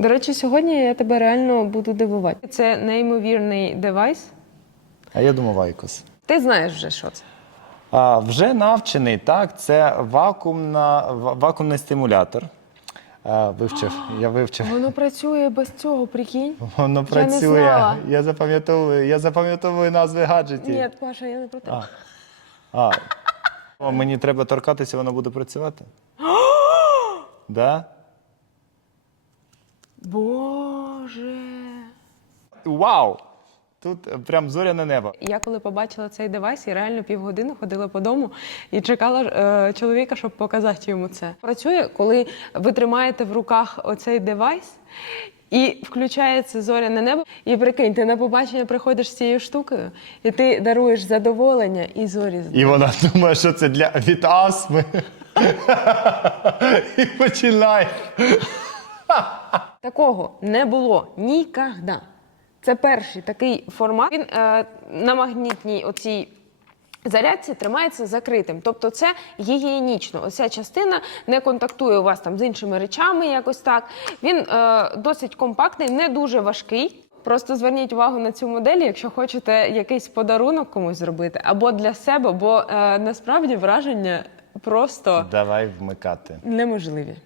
До речі, сьогодні я тебе реально буду дивувати. Це неймовірний девайс. А я думав Айкос. Ти знаєш вже, що це. А, вже навчений, так, це вакуумна, ва- вакуумний стимулятор. А, вивчив, я вивчив. Воно працює без цього, прикинь. Воно Я не працює. знала. Я запам'ятовую, я запам'ятовую назви гаджетів. Ні, Паша, я не про те. А. А. О, мені треба торкатися, воно буде працювати? да? Боже. Вау! Тут прям зоряне небо. Я коли побачила цей девайс, я реально півгодини ходила по дому і чекала е, чоловіка, щоб показати йому це. Працює, коли ви тримаєте в руках оцей девайс. І включається зоряне небо, і прикинь, ти на побачення приходиш з цією штукою, і ти даруєш задоволення і зорі. І вона думає, що це для від астми. І починає. Такого не було ніколи. Це перший такий формат. Він е, на магнітній оцій зарядці тримається закритим. Тобто це гігієнічно. Оця частина не контактує у вас там з іншими речами, якось так. Він е, досить компактний, не дуже важкий. Просто зверніть увагу на цю модель, якщо хочете якийсь подарунок комусь зробити, або для себе, бо е, насправді враження просто Давай вмикати. неможливі.